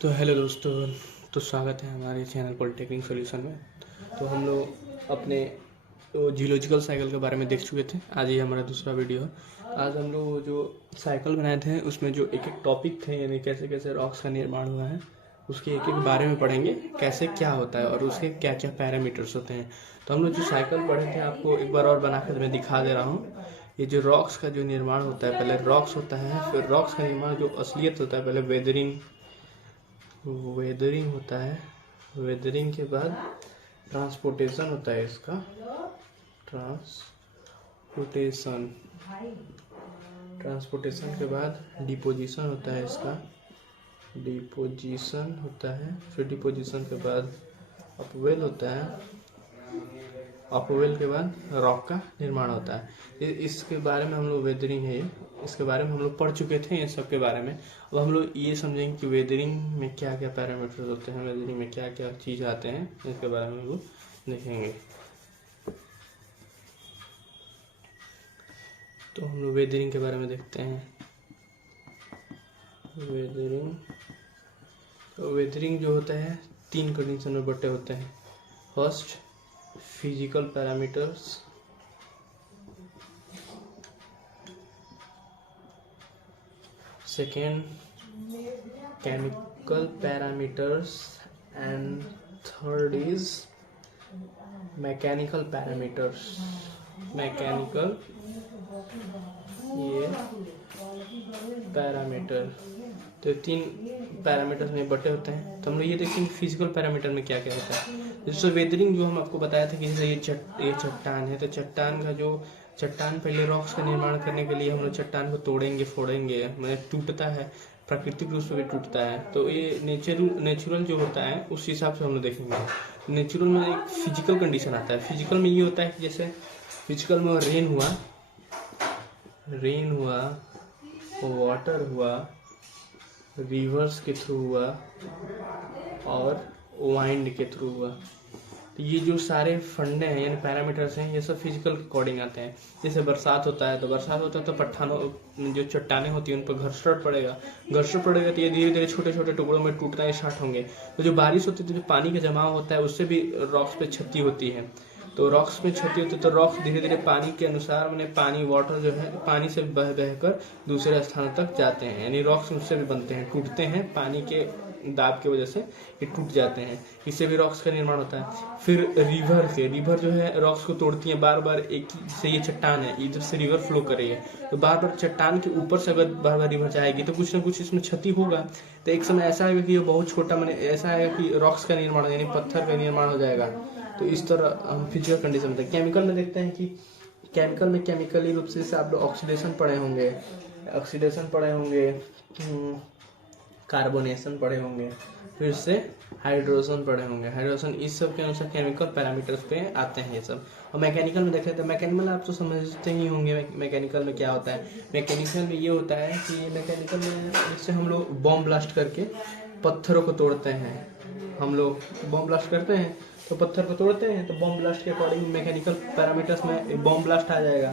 तो हेलो दोस्तों, तो स्वागत है हमारे चैनल पॉलिटेक्निक सॉल्यूशन में। तो हम लोग अपने जियोलॉजिकल साइकिल के बारे में देख चुके थे। आज ये हमारा दूसरा वीडियो है। आज हम लोग जो साइकिल बनाए थे उसमें जो एक एक टॉपिक थे, यानी कैसे कैसे रॉक्स का निर्माण हुआ है, उसके एक एक बारे में पढ़ेंगे, कैसे क्या होता है और उसके क्या क्या पैरामीटर्स होते हैं। तो हम लोग जो साइकिल पढ़े थे आपको एक बार और बनाकर मैं दिखा दे रहा हूँ। ये जो रॉक्स का जो निर्माण होता है, पहले रॉक्स होता है, फिर रॉक्स का निर्माण जो असलियत होता है, पहले वेदरिंग होता है। वेदरिंग के बाद ट्रांसपोर्टेशन होता है इसका, ट्रांसपोर्टेशन के बाद डिपोजिशन होता है इसका, डिपोजिशन होता है। फिर डिपोजिशन के बाद अपवेल होता है, अपवेल के बाद रॉक का निर्माण होता है। इसके बारे में हम लोग वेदरिंग है, इसके बारे में हम लोग पढ़ चुके थे, इन सब के बारे में। अब हम लोग ये समझेंगे कि वेदरिंग में क्या क्या पैरामीटर्स होते हैं, वेदरिंग में क्या क्या चीज़ आते हैं, इसके बारे में हम लोग देखेंगे। तो हम लोग वेदरिंग के बारे में देखते हैं। वेदरिंग जो होता है 3 कंडीशन में बटे होते हैं। First, physical parameters, second chemical parameters, and third is mechanical parameters. Mechanical ये पैरामीटर, तो 3 पैरामीटर्स में बटे होते हैं। तो हम लोग ये देखेंगे फिजिकल पैरामीटर में क्या क्या होता है। जैसे वेदरिंग जो हम आपको बताया था कि जैसे ये चट्टान है, तो चट्टान का जो चट्टान पहले रॉक्स का निर्माण करने के लिए हम लोग चट्टान को तोड़ेंगे, फोड़ेंगे, मतलब टूटता है, प्राकृतिक रूप से भी टूटता है। तो ये नेचुरल जो होता है उस हिसाब से हम लोग देखेंगे। नेचुरल में एक फिजिकल कंडीशन आता है। फिजिकल में ये होता है कि जैसे फिजिकल में रेन हुआ, वाटर हुआ, रिवर्स के थ्रू हुआ और वाइंड के थ्रू हुआ। तो ये जो सारे फंडे हैं यानी पैरामीटर्स हैं, ये सब फिजिकल के अकॉर्डिंग आते हैं। जैसे बरसात होता है तो पठानों जो चट्टानें होती हैं उन पर घर्षण पड़ेगा तो ये धीरे धीरे छोटे छोटे टुकड़ों में टूटना स्टार्ट होंगे। तो जो बारिश होती है तो जो पानी का जमाव होता है उससे भी रॉक्स पे क्षति होती है। तो रॉक्स में क्षति होती है तो रॉक्स धीरे धीरे पानी के अनुसार, पानी वाटर जो है पानी से बह कर दूसरे स्थानों तक जाते हैं, यानी रॉक्स उससे भी बनते हैं, टूटते हैं, पानी के दाब की वजह से ये टूट जाते हैं। इससे भी रॉक्स का निर्माण होता है। फिर रिवर जो है रॉक्स को तोड़ती है बार बार। एक से ये चट्टान है, इधर से रिवर फ्लो कर रही है, तो बार बार चट्टान के ऊपर से अगर बार बार रिवर जाएगी तो कुछ ना कुछ इसमें क्षति होगा। तो एक समय ऐसा आएगा कि ये बहुत छोटा, ऐसा आएगा कि रॉक्स का निर्माण यानी पत्थर का निर्माण हो जाएगा। तो इस तरह हम फिजिकल कंडीशन होता है। केमिकल में देखते हैं कि केमिकल में केमिकली रूप से आप लोग ऑक्सीडेशन पढ़े होंगे, कार्बोनेशन पढ़े होंगे, फिर से हाइड्रोजन पढ़े होंगे। हाइड्रोजन इस सब के अनुसार केमिकल पैरामीटर्स पे आते हैं ये सब। और मैकेनिकल में देखें तो मैकेनिकल आप तो समझते ही होंगे मैकेनिकल में क्या होता है। मैकेनिकल में ये होता है कि मैकेनिकल में जैसे हम लोग बॉम्ब ब्लास्ट करके पत्थरों को तोड़ते हैं, हम लोग बॉम्ब ब्लास्ट करते हैं तो पत्थर को तोड़ते हैं, तो बॉम्ब ब्लास्ट के अकॉर्डिंग मैकेनिकल पैरामीटर्स में बॉम्ब ब्लास्ट आ जाएगा।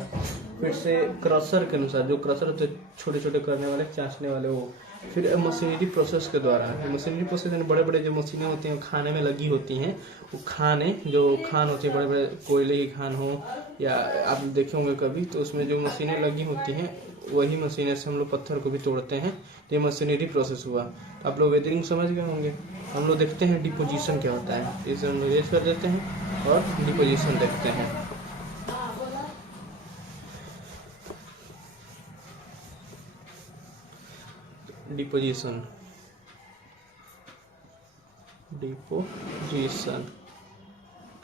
फिर से क्रशर के अनुसार, जो क्रशर होते हैं छोटे छोटे करने वाले, चाँचने वाले, वो फिर मशीनरी प्रोसेस के द्वारा, मशीनरी प्रोसेस यानी बड़े बड़े जो मशीनें होती हैं खाने में लगी होती हैं, वो खान होती है, बड़े बड़े कोयले की खान हो या आप देखे होंगे कभी, तो उसमें जो मशीनें लगी होती हैं वही मशीनें से हम लोग पत्थर को भी तोड़ते हैं। तो ये मशीनरी प्रोसेस हुआ। तो आप लोग वेदरिंग समझ गए होंगे। हम लोग देखते हैं डिपोजिशन क्या होता है, इसे हम लोग रेस कर देते हैं और डिपोजिशन देखते हैं।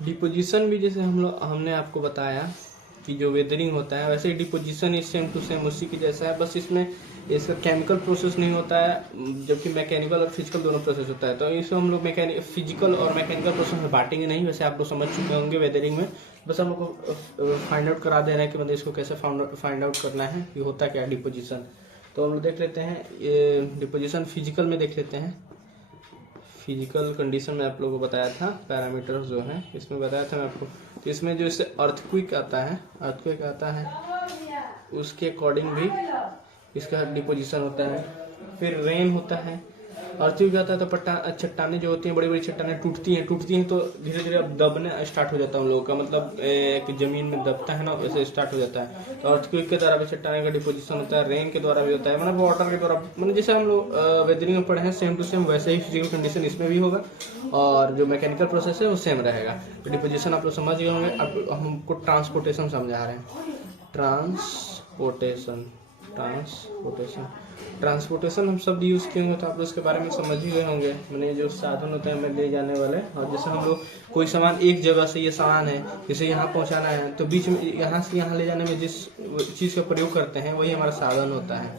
डिपोजिशन भी जैसे हमने आपको बताया कि जो वेदरिंग होता है, वैसे ही डिपोजिशन इस सेम टू सेम उसी की जैसा है, बस इसमें इसका केमिकल प्रोसेस नहीं होता है, जबकि मैकेनिकल और फिजिकल दोनों प्रोसेस होता है। तो इसको हम लोग फिजिकल और मैकेनिकल प्रोसेस में बांटेंगे नहीं, वैसे आप लोग समझ चुके होंगे वेदरिंग में। बस हम लोग को फाइंड आउट करा दे रहे हैं कि मतलब इसको कैसे फाइंड आउट करना है कि होता क्या डिपोजिशन। तो हम लोग देख लेते हैं ये डिपोजिशन फिजिकल में देख लेते हैं। फिजिकल कंडीशन में आप लोगों को बताया था, पैरामीटर्स जो है इसमें बताया था मैं आपको। तो इसमें जो इससे अर्थक्वेक आता है उसके अकॉर्डिंग भी इसका डिपोजिशन होता है। फिर रेन होता है, अर्थक्वेक क्या होता है, तो चट्टानें जो होती हैं, बड़ी बड़ी चट्टानें टूटती हैं तो धीरे धीरे अब दबने स्टार्ट हो जाता है उन लोगों का, मतलब एक जमीन में दबता है ना, वैसे स्टार्ट हो जाता है। तो अर्थक्वेक के द्वारा भी चट्टाने का डिपोजिशन होता है, रेन के द्वारा भी होता है, मतलब वाटर के द्वारा, मतलब जैसे हम लोग वेदरिंग में पढ़े हैं सेम टू सेम, वैसे ही फिजिकल कंडीशन इसमें भी होगा और जो मैकेनिकल प्रोसेस है वो सेम रहेगा। तो डिपोजिशन आप लोग समझ गए होंगे। अब हमको ट्रांसपोर्टेशन समझा रहे हैं। ट्रांसपोर्टेशन हम शब्द यूज़ किए होंगे तो आप लोग इसके बारे में समझ ही गए होंगे। मैंने जो साधन होते हैं हमें ले जाने वाले, और जैसे हम लोग कोई सामान एक जगह से, ये सामान है जैसे यहाँ पहुँचाना है, तो बीच में यहाँ से यहाँ ले जाने में जिस चीज़ का प्रयोग करते हैं वही हमारा साधन होता है।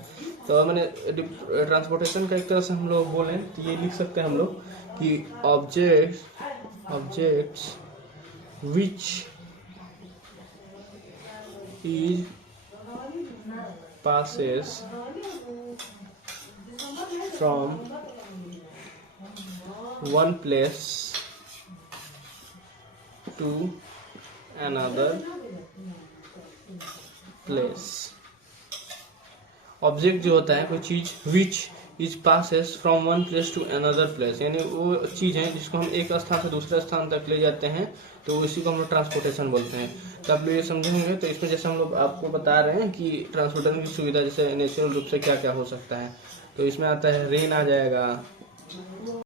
तो मैंने ट्रांसपोर्टेशन का एक तरह से हम लोग बोलें तो ये लिख सकते हैं हम लोग कि objects which is passes from one place to another place। Object जो होता है कोई चीज which is passes from one place to another place, यानी वो चीज है जिसको हम एक स्थान से दूसरे स्थान तक ले जाते हैं, तो इसी को हम लोग ट्रांसपोर्टेशन बोलते हैं। तो आप लोग ये समझेंगे। तो इसमें जैसे हम लोग आपको बता रहे हैं कि ट्रांसपोर्टेशन की सुविधा जैसे नेचुरल रूप से क्या क्या हो सकता है, तो इसमें आता है रेन आ जाएगा,